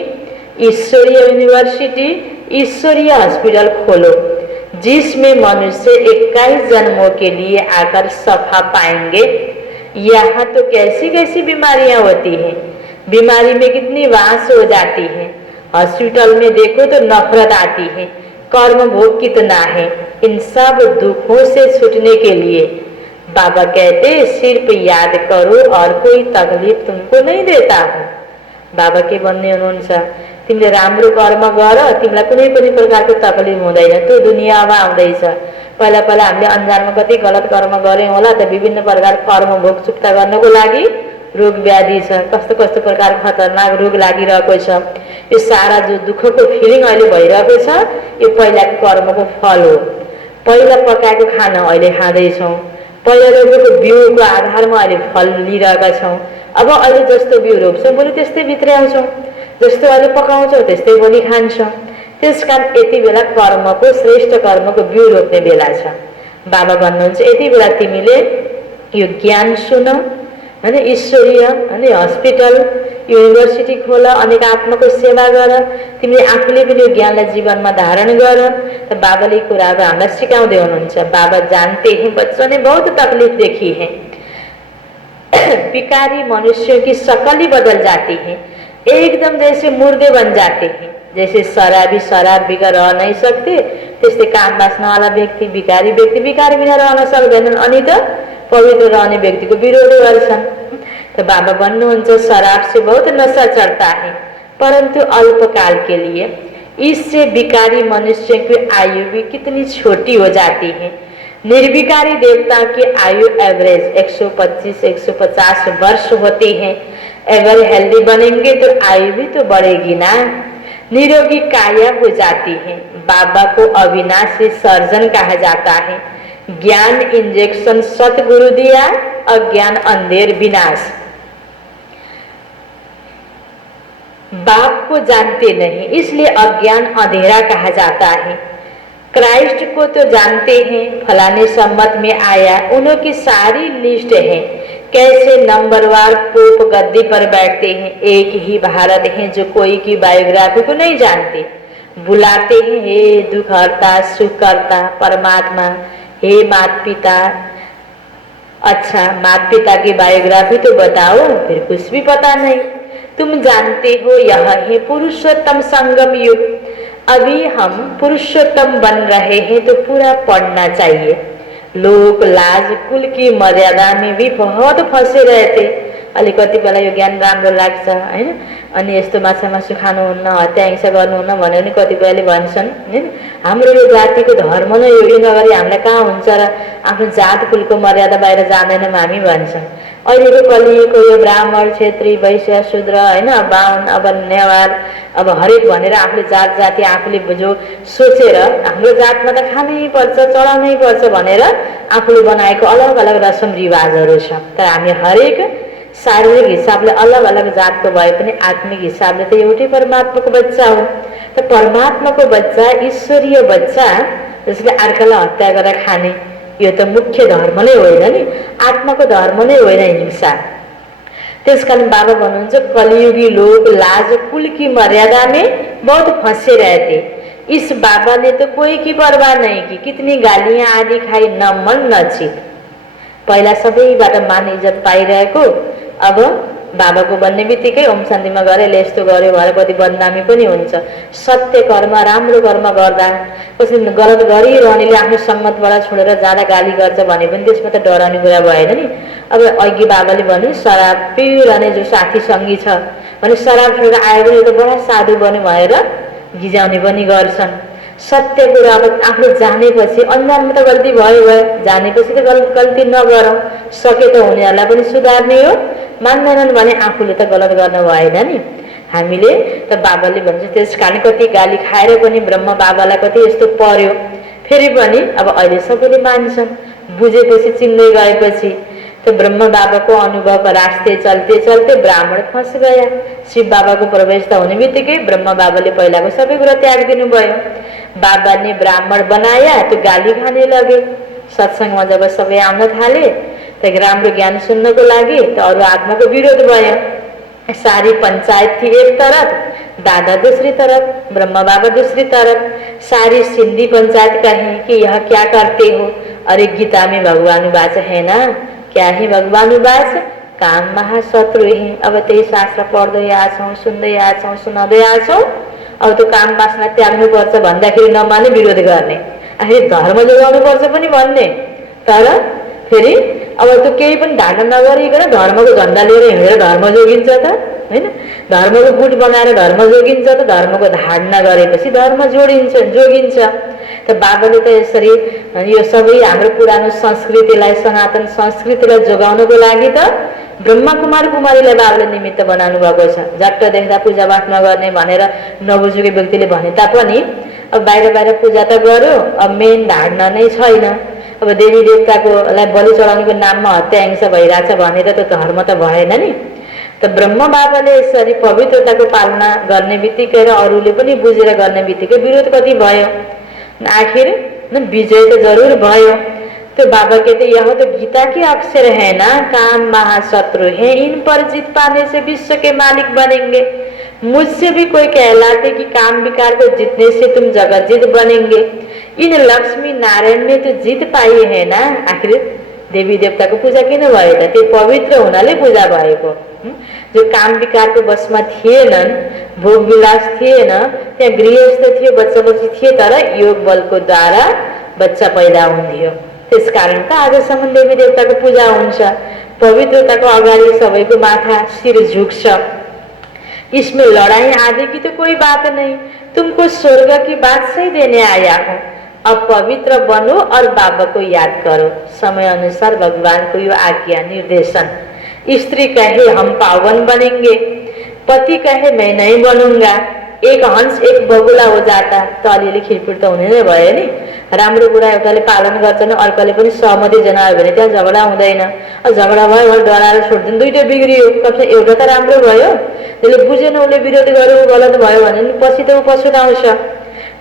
ईश्वरीय यूनिवर्सिटी ईश्वरीय हॉस्पिटल खोलो, जिसमें मनुष्य 21 जन्मों के लिए आकर सफा पाएंगे। यहाँ तो कैसी कैसी बीमारियां होती हैं, बीमारी में कितनी वास हो जाती है, हॉस्पिटल में देखो तो नफरत आती है, कर्म भोग कितना है। इन सब दुखों से छूटने के लिए बाबा कहते सिर्फ याद करो और कोई तकलीफ तुमको नहीं देता हूँ। बाबा के भन्ने हुनुहुन्छ तिमीले राम्रो कर्म गर, तिमीलाई कुनै पनि प्रकारको तकलीफ हुँदैन, त्यो दुनियाँमा आउँदैछ। पहिला पहिला हामीले अन्जानमा कति गलत कर्म गर्यौं होला त, विभिन्न प्रकार कर्म भोग चुक्ता गर्नको लागि रोग व्याधि छ, कस्तो कस्तो प्रकार खतरनाक रोग लागिरहेको छ। यो सारा जो दुःखको फिलिङ अहिले भइरहेको छ यो पहिलाको कर्मको फल हो। पहिला पकाएको खाना अहिले खाँदैछौँ, पहिला रोपेको बिउको आधारमा अहिले फल लिइरहेका छौँ। अब अहिले जस्तो बिउ रोप्छौँ भोलि त्यस्तै भित्र्याउँछौँ, जस्तो अहिले पकाउँछौँ त्यस्तै भोलि खान्छौँ। त्यसकारण यति बेला कर्मको, श्रेष्ठ कर्मको बिउ रोप्ने बेला छ। बाबा भन्नुहुन्छ यति बेला तिमीले यो ज्ञान सुन होइन, ईश्वरीय होइन, हस्पिटल युनिभर्सिटी खोल, अनेक आत्माको सेवा गर, तिमीले आफूले पनि यो ज्ञानलाई जीवनमा धारण गर। त बाबाले कुराहरू हामीलाई सिकाउँदै हुनुहुन्छ। बाबा जानते हैं बच्चों ने बहुत तकलीफ देखी है, विकारी मनुष्यों की शक्ल ही बदल जाती है, एकदम जैसे मुर्दे बन जाते हैं। जैसे शराबी शराब बिना रह नहीं सकते, त्यस्तै काम बाँच्न वाला व्यक्ति, विकारी व्यक्ति विकारी बिना रहन सक्दैनन्, अनि त पवित्र रहने व्यक्ति को विरोध गर्छन्। तो बाबा भन्नुहुन्छ शराब से बहुत नशा चढ़ता है, परंतु अल्पकाल के लिए। इससे विकारी मनुष्य की आयु भी कितनी छोटी हो जाती है। निर्विकारी देवता की आयु एवरेज 125-150 वर्ष होती है। अगर हेल्दी बनेंगे तो आयु भी तो बढ़ेगी ना, निरोगी काया हो जाती है। बाबा को अविनाशी सर्जन कहा जाता है। ज्ञान इंजेक्शन सतगुरु दिया, अज्ञान अंधेर विनाश। बाप को जानते नहीं इसलिए अज्ञान अंधेरा कहा जाता है। क्राइस्ट को तो जानते हैं, फलाने सम्मत में आया, उन्होंने सारी लिस्ट है। कैसे नंबरवार पोप गद्दी पर बैठते हैं। एक ही भारत है जो कोई की बायोग्राफी को नहीं जानते। बुलाते हैं हे दुखहर्ता सुखकर्ता परमात्मा, हे माता पिता। अच्छा माता पिता की बायोग्राफी तो बताओ, फिर कुछ भी पता नहीं। तुम जानते हो यह है पुरुषोत्तम संगम युग। अभी हम पुरुषोत्तम बन रहे हैं तो पूरा पढ़ना चाहिए। लोक लाज कुल की मर्यादा में भी बहुत फंसे रहते। अलिकति बेला यो ज्ञान राम्रो लाग्छ हैन, अनि यस्तो माछा मासु खानुहुन्न, हत्या हिंसा गर्नुहुन्न भनेर नि कतिपयले भन्छन् हैन। हाम्रो यो जातिको धर्म नै यो नगरी हामीलाई कहाँ हुन्छ र आफ्नो जात कुलको मर्यादा बाहिर जाँदैनौँ हामी भन्छन्। अहिलेको कलियुगको यो ब्राह्मण क्षेत्री वैश्य शूद्र हैन, बाहुन अब नेवार अब हरेक भनेर आफूले जात जाति आफूले जो सोचेर हाम्रो जातमा त खानै पर्छ चढाउनै पर्छ भनेर आफूले बनाएको अलग अलग रसम रिवाजहरू छ। तर हामी हरेक शारीरिक हिसाबले अलग अलग जातको भए पनि आत्मिक हिसाबले त एउटै परमात्माको बच्चा हो। त परमात्माको बच्चा ईश्वरीय बच्चा जसले अर्कालाई हत्या गरेर खाने यो त मुख्य धर्म नै होइन नि, आत्माको धर्म नै होइन हिंसा। त्यसकारण बाबा भन्नुहुन्छ कलियुगी लोग लाज कुल की मर्यादा में बहुत फंसे रहते। इस बाबा ने तो कोई की परवाह नहीं की, कितनी गालियां आदि खाई, न मन न चित। पहिला सबैबाट मान इज्जत पाइरहेको अब बाबाको भन्ने बित्तिकै ओम शान्तिमा गएर यसले यस्तो गर्यो भनेर कति बदनामी पनि हुन्छ। सत्य कर्म राम्रो कर्म गर्दा कसैले गलत गरिरहनेले आफ्नो सङ्गतबाट छोडेर जाँदा गाली गर्छ भने पनि त्यसमा त डराउने कुरा भएन नि। अब अघि बाबाले भन्यो शराब पिइरहने जो साथी सङ्गी छ भने शराब छोडेर आयो भने त बडा साधु बन्यो भनेर गिजाउने पनि गर्छन्। सत्य कुरा अब आफूले जानेपछि अन्जानमा त गल्ती भयो, जानेपछि त गल्ती नगरौँ, सके त उनीहरूलाई पनि सुधार्ने हो। मान्दैनन् भने आफूले त गलत गर्न भएन नि। हामीले त बाबाले भन्छ त्यसकारण कति गाली खाएर पनि ब्रह्म बाबालाई कति यस्तो पर्यो, फेरि पनि अब अहिले सबैले मान्छन्। बुझेपछि चिन्दै गएपछि तो ब्रह्म बाबा को अनुभव रास्ते चलते चलते ब्राह्मण फंस गया। शिव बाबा को प्रवेशता होने बित्तिकै ब्रह्म बाबाले पहिलाको सबै कुरा त्याग दिनुभयो। बाबा ने ब्राह्मण बनाया तो गाली खाने लगे। सत्संगमा जब सबै आउन थाले तो राम्रो ज्ञान सुन्नको लागि तो अरु आत्माको विरोध भयो। सारी पंचायत थी एक तरफ, दादा दूसरी तरफ, ब्रह्म बाबा दूसरी तरफ। सारी सिंधी पंचायत कहें कि यह क्या करते हो? अरे गीता में भगवान वाच है ना, क्या है भगवान वाच? काम महाशत्रु है। अब त्यही शास्त्र पढ्दै आछौं, सुन्दै आछौं, सुनाउँदै आछौं। अब तो काम वासना त्याग्नु पर्छ भन्दाखेरि नमाने विरोध गर्ने, आखिर धर्म जोगाउनु पर्छ पनि भन्ने। तर फेरि अब त केही पनि धारणा नगरिकन धर्मको झण्डा लिएर हिँडेर धर्म जोगिन्छ त हैन? धर्मको गुट बनाएर धर्म जोगिन्छ त? धर्मको धारणा गरेपछि धर्म जोगिन्छ। त बाबाले त यसरी यो सबै हाम्रो पुरानो संस्कृतिलाई, सनातन संस्कृतिलाई जोगाउनको लागि त ब्रह्मा कुमार कुमारीलाई बाबाले निमित्त बनाउनु भएको छ। झट्ट देख्दा पूजा पाठ नगर्ने भनेर नबुझेको व्यक्तिले भने तापनि अब बाहिर बाहिर पूजा त गर्यो, अब मेन धारणा नै छैन। अब देवी देवताकोलाई बलि चढाउनेको नाममा हत्या हिंसा भइरहेछ भने त त्यो धर्म त भएन नि। त ब्रह्म बाबाले यसरी पवित्रताको पालना गर्ने बित्तिकै र अरूले पनि बुझेर गर्ने बित्तिकै विरोध कति भयो, आखिर विजय तो जरूर भयो। तो बाबा कहते यह तो गीता के अक्षर है ना, काम महाशत्रु है, इन पर जीत पाने से विश्व के मालिक बनेंगे। मुझसे भी कोई कहलाते कि काम विकार को जीतने से तुम जगत जीत बनेंगे। इन लक्ष्मी नारायण ने तो जीत पाई है ना। आखिर देवी देवता को पूजा किन भयो त? त्यो पवित्र हुनाले पूजा भएको। जो काम विकारको बसमा थिएनन्, भोग विलास थिएन, त्यहाँ गृहस्थ थियो, बच्चा बच्ची थिए, तर योग बलको द्वारा बच्चा पैदा हुन्थ्यो। त्यसकारण त आजसम्म देवी देवताको पूजा हुन्छ। पवित्रताको अगाडि सबैको माथा शिर झुक्छ। इसमें लड़ाई आदि की तो कोई बात नहीं, तुमको स्वर्ग की बात सही देने आया हूँ। अब पवित्र बनो और बाबा को याद करो। समय अनुसार भगवान को यो आज्ञा निर्देशन। स्त्री कहे हम पावन बनेंगे, पति कहे मैं नहीं बनूंगा, एक हंस एक बगुला हो जाता त अलिअलि खिरपिर त हुने नै भयो नि। राम्रो कुरा एउटाले पालन गर्छन्, अर्कोले पनि सहमति जनायो भने त्यहाँ झगडा हुँदैन। झगडा भयो भने डराएर छोड्दिन्, दुईटै बिग्रियो। कक्षा एउटा त राम्रो भयो, त्यसले बुझेन, उसले विरोध गर्यो, गलत भयो भने पछि त ऊ पछुताउँछ।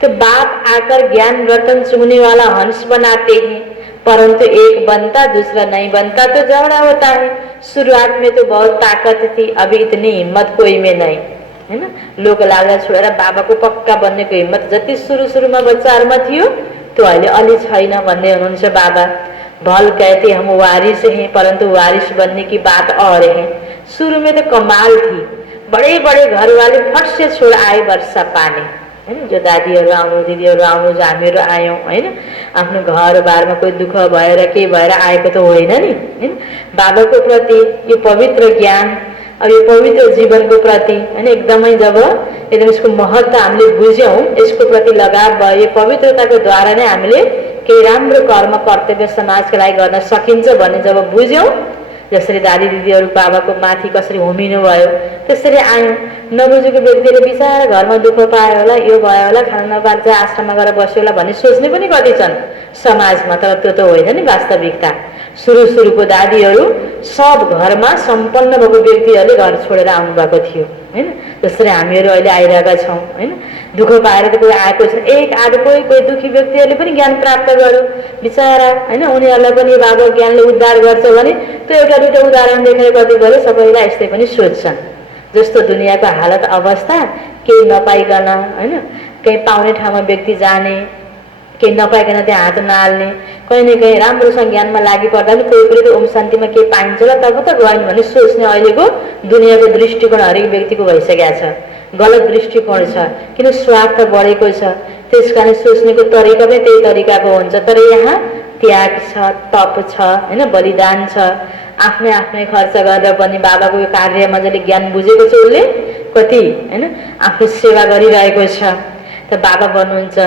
तो बाप आकर ज्ञान रतन चुगने वाला हंस बनाते हैं, परंतु एक बनता दूसरा नहीं बनता तो झगड़ा होता है। शुरुआत में तो बहुत ताकत थी, अभी इतनी हिम्मत कोई में नहीं, है ना। लोक लालच छोडेर बाबाको पक्का बन्नेको हिम्मत जति सुरुमा बच्चाहरुमा थियो त्यो अहिले अलि छैन भन्दै हुनुहुन्छ बाबा। भल कहते हम वारिस हैं, परंतु वारिस बनने की बात और है। शुरू में तो कमाल थी, बड़े बड़े घर वाले फट से छोड़ आए वर्षा पानी, हैन। जो दादीहरु आउनु, दिदीहरु आउनु, हामीहरु आयौं, हैन। आफ्नो घरबारमा कोही दुःख भएर के भएर आएको त होइन नि, हैन। बाबाको प्रति यो पवित्र ज्ञान, अब यो पवित्र जीवनको प्रति, हैन, एकदमै जब एकदम यसको महत्त्व हामीले बुझ्यौं, यसको प्रति लगाव भयो, यो पवित्रताको द्वारा नै हामीले केही राम्रो कर्म कर्तव्य समाजको लागि गर्न सकिन्छ भन्ने जब बुझ्यौं, जसरी दादी दिदीहरु बाबाको माथि कसरी होमिनु भयो त्यसरी आयौं। नबुझेको व्यक्तिले बिचारा घरमा दुःख पायो होला, यो भयो होला, खाना नपाएर आश्रममा गएर बस्यो होला भन्ने सोच्ने पनि कति छन् समाजमा, तर त्यो त होइन नि वास्तविकता। सुरुको दादीहरु सब घरमा सम्पन्न भएको व्यक्तिहरुले घर छोडेर आउनु भएको थियो, हैन। जसरी हामीहरु अहिले आइरहेका छौं, हैन। दुःख पाएर त कोही आएको छ, एक आध कोही दुखी व्यक्तिहरुले पनि ज्ञान प्राप्त गर्यो बिचारा, हैन। उनीहरुलाई पनि बाबा ज्ञानले उद्धार गर्छ भने त्यो एउटा दुईटा उदाहरण देखेर कति गरे सबैलाई यस्तै पनि सोच्छन्। जस्तो दुनियाँको हालत अवस्था, केही नपाइकन, हैन, कहीं पाउने ठाउँमा व्यक्ति जाने, केही नपाइकन त्यहाँ हात नहाल्ने, कहीँ न कहीँ राम्रोसँग ज्ञानमा लागि पर्दा पनि कोही त ओम शान्तिमा केही पाइन्छ होला तब त गएन भने सोच्ने अहिलेको दुनियाँको दृष्टिकोण हरेक व्यक्तिको भइसकेको छ। गलत दृष्टिकोण छ, किन स्वार्थ बढेको छ, त्यसकारण सोच्नेको तरिका पनि त्यही तरिकाको हुन्छ। तर यहाँ त्याग छ, तप छ, हैन, बलिदान छ। आफ्नै खर्च गरेर पनि बाबाको यो कार्य मजाले ज्ञान बुझेको छ, उसले कति, हैन, आफ्नो सेवा गरिरहेको छ। त बाबा भन्नुहुन्छ,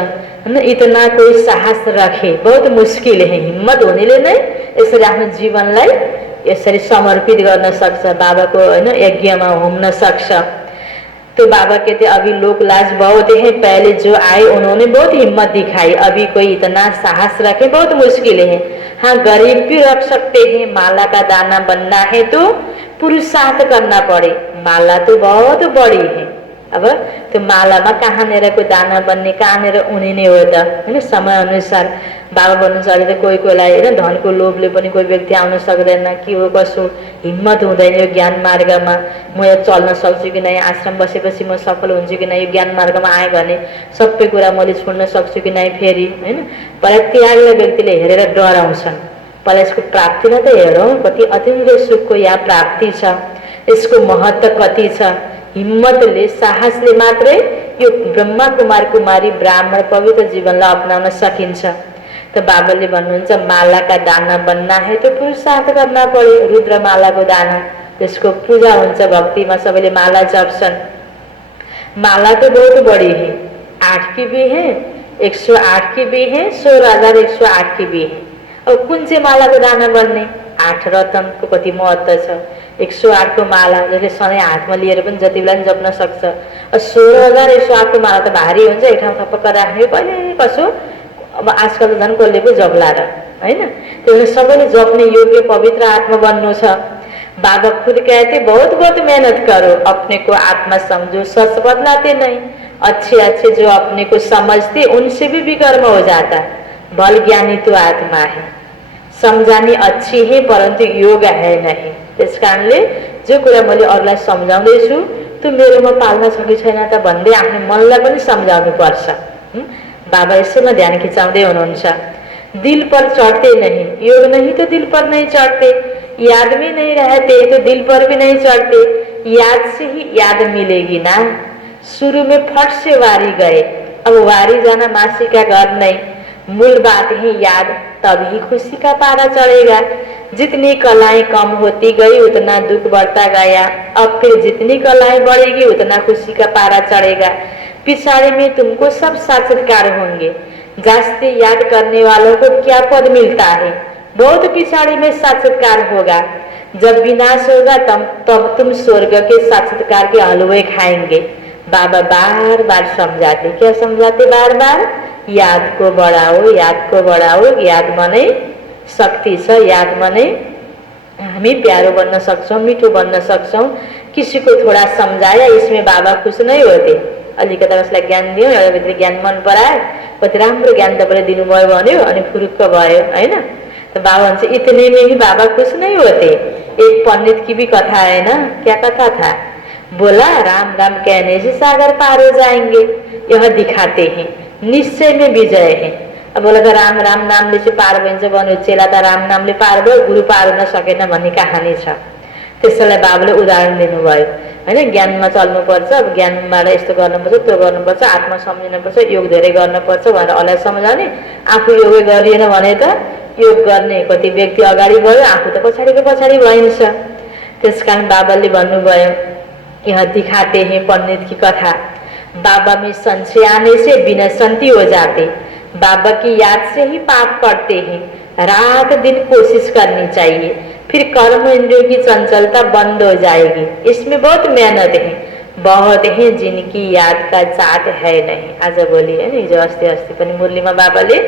हैन, इतना कोई साहस रखे बहुत मुस्किल है, हिम्मत हुनेले नै यसरी आफ्नो जीवनलाई यसरी समर्पित गर्न सक्छ, बाबाको, हैन, यज्ञमा होम्न सक्छ। तो बाबा कहते अभी लोग लाज बहुत है, पहले जो आए उन्होंने बहुत हिम्मत दिखाई, अभी कोई इतना साहस रखे बहुत मुश्किल है। हाँ, गरीब भी रख सकते हैं, माला का दाना बनना है तो पुरुषार्थ करना पड़े, माला तो बहुत बड़ी है। अब त्यो मालामा कहाँनिरको दाना बन्ने, कहाँनिर उनिने हो त, हैन। समय अनुसार बाबा भन्नुहुन्छ अहिले त कोहीलाई, हैन, धनको लोभले पनि कोही व्यक्ति आउन सक्दैन, के हो कसो हिम्मत हुँदैन यो ज्ञान मार्गमा, म यो चल्न सक्छु कि नै, आश्रम बसेपछि म सफल हुन्छु कि नै, यो ज्ञान मार्गमा आएँ भने सबै कुरा मैले छोड्न सक्छु कि नै फेरि, हैन। पहिला त्यागले व्यक्तिले हेरेर डराउँछन्, पहिला यसको प्राप्तिलाई त हेरौँ, कति अतिरिक्त सुखको यहाँ प्राप्ति छ, यसको महत्त्व कति छ। हिम्मतले, साहसले मात्रै यो ब्रह्मा कुमार कुमारी ब्राह्मण पवित्र जीवनलाई अपनाउन सकिन्छ। त बाबाले भन्नुहुन्छ माला का दाना बनना है तो पुरुषार्थ करना पड़े, रुद्र मालाको दाना, त्यसको पूजा हुन्छ, भक्तिमा सबैले माला जप्छन्। माला तो बहुत बड़ी है, 8 की भी है, 108 की भी है, 16,108 की भी है। अब कुन चाहिँ मालाको दाना बन्ने? 8 रतनको कति महत्त्व छ। 108 को माला जसले सधैँ हातमा लिएर पनि जति बेला पनि जप्न सक्छ। 16,108 को माला त भारी हुन्छ, एक ठाउँ थपक्क राख्ने, कहिले कसो। अब आजकल त झन् कसले पो जप्ला र, हैन। त्यसले सबैले जप्ने योग्य पवित्र आत्मा बन्नु छ। बाबा खुद कहते बहुत बहुत मेहनत करो, अपने को आत्मा समझो, सच बतलाते नहीं। अच्छे अच्छे जो अपने को समझते उनसे भी विकर्म हो जाता। बल ज्ञानी तो आत्मा है, सम्झानी अच्छी है परन्तु योग है नहीं। त्यस कारणले जो कुरा मैले अरूलाई सम्झाउँदैछु त्यो मेरोमा पाल्न छ कि छैन त भन्दै आफ्नो मनलाई पनि सम्झाउनु पर्छ। बाबा यसैमा ध्यान खिचाउँदै हुनुहुन्छ। दिल पर चढ़ते नहीं, योग नहीं तो दिल पर नहीं चढ़ते, याद में नहीं रहते तो दिल पर भी नहीं चढ़ते, याद से ही याद मिलेगी ना। शुरू में फट से वारी गए, अब वारी जाना मासी का घर नहीं, मूल बात है याद, तभी खुशी का पारा चढ़ेगा। जितनी कलाएं कम होती गई उतना दुख बढ़ता गया, अब फिर जितनी कलाएं बढ़ेगी उतना खुशी का पारा चढ़ेगा। पिछाड़ी में तुमको सब साक्षात्कार होंगे, जास्ते याद करने वालों को क्या पद मिलता है, बहुत पिछाड़ी में साक्षात्कार होगा। जब विनाश होगा तब तुम स्वर्ग के साक्षात्कार के हलवे खाएंगे। बाबा बार बार समझाते, क्या समझाते बार बार? याद को बढ़ाओ, याद को बढ़ाओ, याद मनै शक्ति छ, याद मनै हामी प्यारो बन्न सक्छौं, मिठो बन्न सक्छौं। किसी को थोड़ा समझाया इसमें बाबा खुश नहीं होते। अलिकता उसलाई ज्ञान दियो, एउटा व्यक्तिले ज्ञान मन परायो, कति राम्रो ज्ञान तपाईले दिनुभयो भन्यो अनि फुरुक्क भयो हैन। तो बाबा भन्छ इतने में ही बाबा खुश नहीं होते। एक पंडित की भी कथा है ना, क्या कथा था? बोला राम राम कहने से सागर पार हो जाएंगे, यह दिखाते हैं, निश्चय में विजय है। अब बोला त राम राम नामले चाहिँ पार भइन्छ भन्यो, चेला त राम नामले पार भयो, गुरु पार हुन सकेन भन्ने कहानी छ। त्यसैलाई बाबाले उदाहरण दिनुभयो हैन। ज्ञानमा चल्नुपर्छ, अब ज्ञानबाट यस्तो गर्नुपर्छ, त्यो गर्नुपर्छ, आत्मा सम्झिनुपर्छ, योग धेरै गर्नुपर्छ भनेर अरूलाई सम्झाउने। आफू योग गरिएन भने त योग गर्ने कति व्यक्ति अगाडि गयो, आफू त पछाडिको पछाडि भइन्छ। त्यसकारण बाबाले भन्नुभयो यह दिखाते हैं पंडित की कथा, बाबा में संशय आने से विनशंति हो जाते, बाबा की याद से ही पाप करते हैं। रात दिन कोशिश करनी चाहिए, फिर कर्म इंद्रियों की चंचलता बंद हो जाएगी। इसमें बहुत मेहनत है, बहुत है जिनकी याद का चाट है नहीं। आज बोलिए नि, हिजो अस्ति अस्ति पनि मुरलीमा बाबाले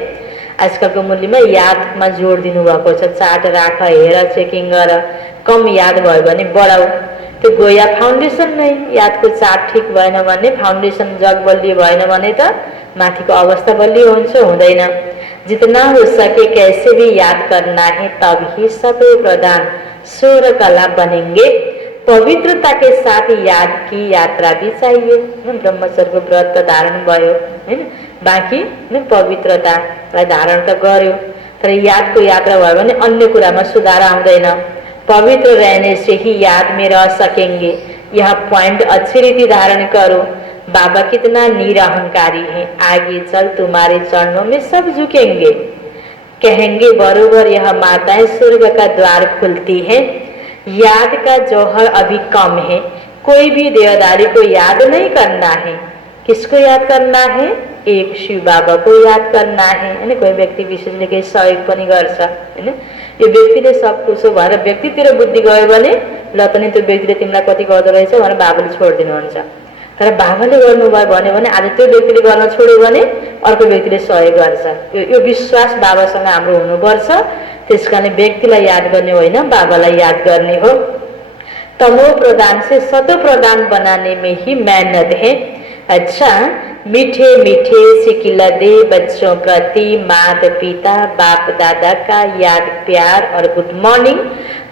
आजकलको मुरलीमा यादमा जोड दिनुभएको छ। चाट राख, हेर, चेकिङ गर, कम याद भयो भने बढाऊ। त्यो गोया फाउन्डेसन नै, यादको चाट ठिक भएन भने, फाउन्डेसन जग बलियो भएन भने त माथिको अवस्था बलियो हुन्छ, हुँदैन। जितना हो सके कैसे भी याद करना है, तभी सबै प्रदान स्वर कला बनेंगे। पवित्रता के साथ याद की यात्रा भी चाहिए। ब्रह्मचर्यको व्रत त धारण भयो हैन, बाँकी पवित्रतालाई धारण त गर्यो, तर यादको यात्रा भयो भने अन्य कुरामा सुधार आउँदैन। पवित्र रहने से ही याद में रह सकेंगे, यह पॉइंट अच्छी रीति धारण करो। बाबा कितना निरहंकारी है, आगे चल तुम्हारे चरणों में सब झुकेंगे, कहेंगे बरोबर यह माताएं स्वर्ग का द्वार खुलती है। याद का जौहर अभी कम है, कोई भी देवदारी को याद नहीं करना है। किसको याद करना है? एक शिव बाबा को याद करना है हैन। कोही व्यक्ति विशेषले केही सहयोग पनि गर्छ हैन। यो व्यक्तिले सब कुछ हो भनेर व्यक्तितिर बुद्धि गयो भने ल पनि त्यो व्यक्तिले तिमीलाई कति गर्दो रहेछ भनेर बाबाले छोडिदिनुहुन्छ। तर बाबाले गर्नुभयो भने आज त्यो व्यक्तिले गर्न छोड्यो भने अर्को व्यक्तिले सहयोग गर्छ। यो विश्वास बाबासँग हाम्रो हुनुपर्छ। त्यसकारण व्यक्तिलाई याद गर्ने होइन, बाबालाई याद गर्ने हो। तमो प्रदान से सतो प्रदान बनाने में ही मेहनत है। अच्छा, मीठे मीठे सिकिला दे बच्चों प्रति माता पिता बाप दादा का याद प्यार और गुड मॉर्निंग।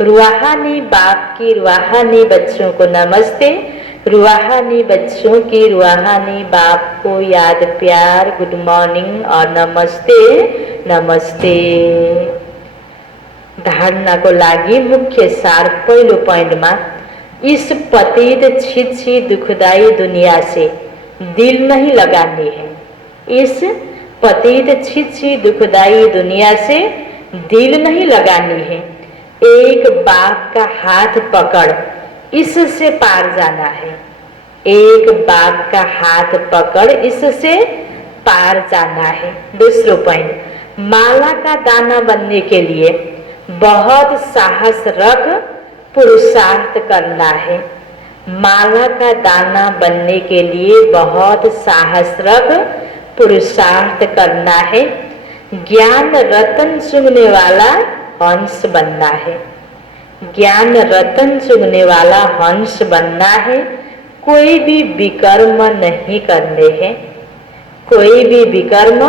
रूहानी बाप की रूहानी बच्चों को नमस्ते, रूहानी बच्चों की रूहानी बाप को याद प्यार गुड मॉर्निंग और नमस्ते नमस्ते। धारणाको लागि मुख्य सार पहिलो पॉइन्टमा, इस पतित छिछि दुखदायी दुनिया से दिल नहीं लगानी है। इस पतित छिछि दुखदायी दुनिया से दिल नहीं लगानी है। एक बाप का हाथ पकड़ इससे पार जाना है। एक बाप का हाथ पकड़ इससे पार जाना है। दूसरा पॉइंट, माला का दाना बनने के लिए बहुत साहस रख पुरुषार्थ करना है। माला का दाना बनने के लिए बहुत साहस रख पुरुषार्थ करना है। ज्ञान रतन चुगने वाला हंस बनना है। ज्ञान रतन चुगने वाला हंस बनना है। कोई भी विकर्म नहीं करने हैं, कोई भी विकर्म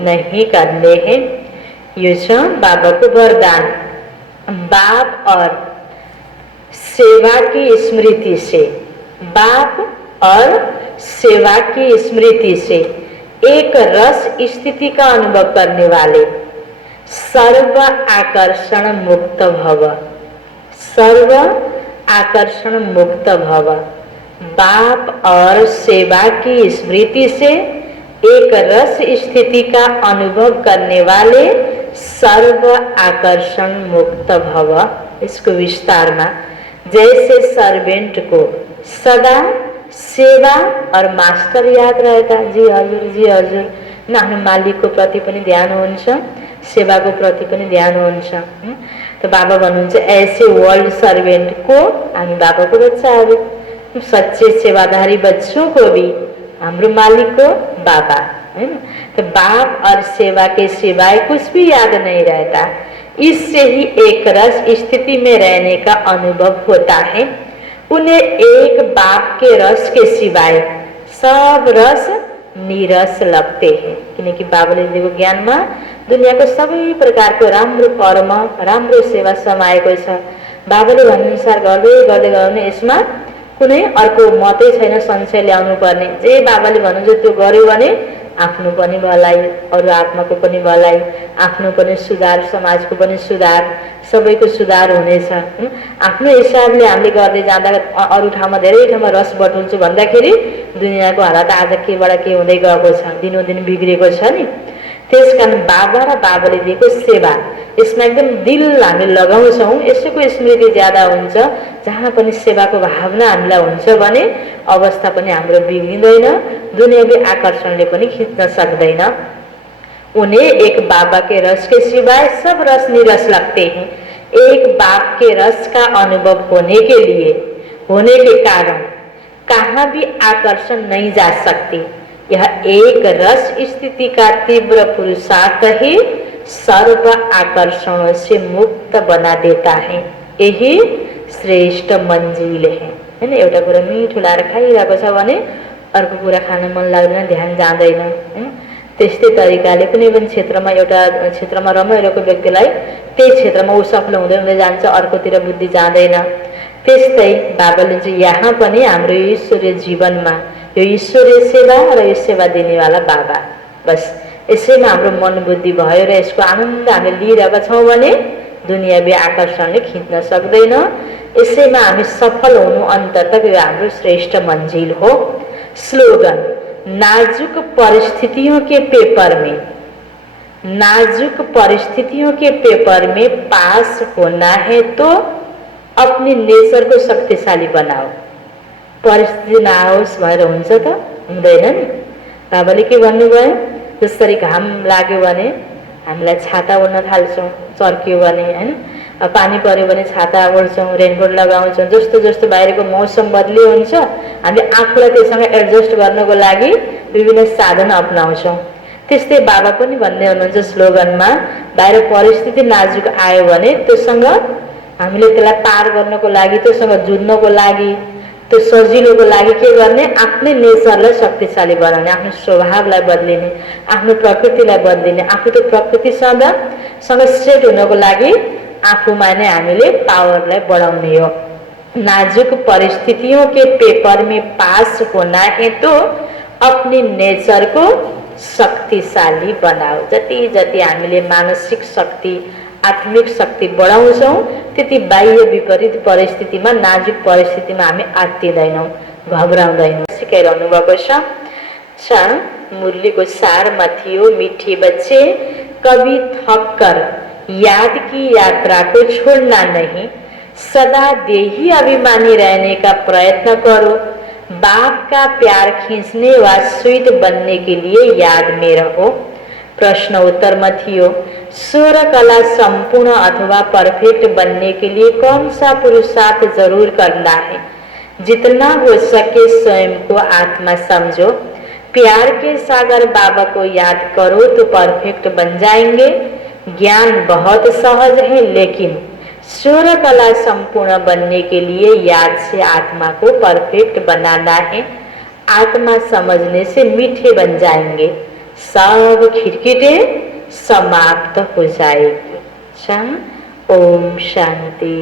नहीं करने हैं। यो छ बाबाको वरदान। बाप और सेवा की स्मृति से, बाप और सेवा की स्मृति से एक रस स्थिति का अनुभव करने वाले सर्व आकर्षण मुक्त भव, सर्व आकर्षण मुक्त भव। बाप और सेवा की स्मृति से एक रस स्थिति का अनुभव करने वाले सर्व आकर्षण मुक्त भव। इसको विस्तार में, जैसे सर्वेंट को सदा सेवा और मास्टर याद रहता, जी हजुर न आफ्नो मालिकको प्रति पनि ध्यान हुन्छ, सेवाको प्रति पनि ध्यान हुन्छ। तो बाबा भन्नुहुन्छ ऐसे वर्ल्ड सर्वेंट को, हामी बाबाको बच्चाहरू, सच्चे सेवाधारी बच्चों को भी हाम्रो मालिक को बाबा, है ना। तो बाप और सेवा के सिवाय कुछ भी याद नहीं रहता। इससे ही एक रस स्थिति में रहने का अनुभव होता है। उन्हें एक बाप के रस के सिवाय सब रस नीरस लगते हैं, किनकि बाबाले दिएको ज्ञानमा दुनियाँको सबै प्रकारको राम्रो कर्म, राम्रो सेवा समाएको छ। बाबाले भन्नुसार गर्दै गर्दै गयो भने यसमा कुनै अर्को मतै छैन संशय ल्याउनु पर्ने। जे बाबाले भन्नुहुन्छ त्यो गर्यो भने आफ्नो पनि भलाइ, अरू आत्माको पनि भलाइ, आफ्नो पनि सुधार, समाजको पनि सुधार, सबैको सुधार हुनेछ। आफ्नो हिसाबले हामीले गर्दै जाँदा अरू ठाउँमा धेरै ठाउँमा रस बटुल्छु भन्दाखेरि दुनियाँको हालत आज केबाट के हुँदै गएको छ, दिनोदिन बिग्रेको छ नि। त्यसकारण बाबा र बाबाले दिएको सेवा, यसमा एकदम दिल हामीले लगाउँछौँ, यसैको स्मृति ज्यादा हुन्छ। जहाँ पनि सेवाको भावना हामीलाई हुन्छ भने अवस्था पनि हाम्रो बिग्रिँदैन, दुनियावी आकर्षणले पनि खिच्न सक्दैन। उन्हें एक बाबा के रस के सिवाय सब रस निरस लगते हैं। एक बाप के रस का अनुभव होने के लिए, होने के कारण कहाँ भी आकर्षण नहीं जा सकती। यह एक रस स्थिति का तीव्र पुरुषार्थ ही सर्व आकर्षणों से मुक्त बना देता है। यही श्रेष्ठ मंजिल है ना। एउटा कुरा मिठो लाएर खाइरहेको छ भने अर्को कुरा खान मन लाग्दैन, ध्यान जाँदैन, हैन। त्यस्तै तरिकाले कुनै पनि क्षेत्रमा, एउटा क्षेत्रमा रमाइरहेको व्यक्तिलाई त्यही क्षेत्रमा ऊ सफल हुँदै हुँदै जान्छ, अर्कोतिर बुद्धि जाँदैन। त्यस्तै बाबाले चाहिँ यहाँ पनि हाम्रो ईश्वरीय जीवनमा यो ईश्वरीय सेवा र यो सेवा दिनेवाला बाबा, बस यसैमा हाम्रो मन बुद्धि भयो र यसको आनन्द हामीले लिइरहेका छौँ भने दुनियावी आकर्षणले खिच्न सक्दैन। यसैमा हामी सफल हुनु अन्ततः यो हाम्रो श्रेष्ठ मंजिल हो। स्लोगन, नाजुक परिस्थितियों के पेपर में, नाजुक परिस्थितियों के पेपर में पास होना है तो अपनी नेचर को शक्तिशाली बनाओ। परिस्थिति नआओस् भनेर हुन्छ त, हुँदैन नि। बाबाले के भन्नुभयो, जसरी घाम लाग्यो भने हामीलाई छाता ओड्न थाल्छौँ, चर्कियो भने, हैन, पानी पर्यो भने छाता ओड्छौँ, रेनकोट लगाउँछौँ। जस्तो जस्तो बाहिरको मौसम बदलियो हुन्छ हामी आफूलाई त्यससँग एडजस्ट गर्नको लागि विभिन्न साधन अपनाउँछौँ। त्यस्तै बाबा पनि भन्दै हुनुहुन्छ स्लोगनमा, बाहिर परिस्थिति नाजुक आयो भने त्योसँग हामीले त्यसलाई पार गर्नको लागि, त्योसँग जुझ्नको लागि, त्यो सजिलोको लागि के गर्ने, आफ्नै नेचरलाई शक्तिशाली बनाउने, आफ्नो स्वभावलाई बदलिने, आफ्नो प्रकृतिलाई बदलिने, आफू त्यो प्रकृतिसँग सेट हुनको लागि आफूमा नै हामीले पावरलाई बढाउने हो। नाजुक परिस्थितियों के पेपर में पास होना है तो अपनी नेचर को शक्तिशाली बनाओ। जति जति हामीले मानसिक शक्ति, आत्मिक शक्ति बढाउँछौँ त्यति बाह्य विपरीत परिस्थितिमा, नाजुक परिस्थितिमा हामी आत्तिदैनौँ, घबराउँदैनौँ। सिकाइरहनु भएको छ। मुरली को सारमा थियो, मीठे बच्चे कभी थक कर याद की यात्रा को छोड़ना नहीं, सदा देही अभिमानी रहने का प्रयत्न करो। बाप का प्यार खींचने व स्वीट बनने के लिए याद में रहो। प्रश्न उत्तर में थियो, स्वर कला संपूर्ण अथवा परफेक्ट बनने के लिए कौन सा पुरुषार्थ जरूर करना है। जितना हो सके स्वयं को आत्मा समझो, प्यार के सागर बाबा को याद करो तो परफेक्ट बन जाएंगे। ज्ञान बहुत सहज है, लेकिन सूर्य कला संपूर्ण बनने के लिए याद से आत्मा को परफेक्ट बनाना है। आत्मा समझने से मीठे बन जाएंगे, सब खिटखिटे समाप्त हो जाएगी। अच्छा, ओम शांति।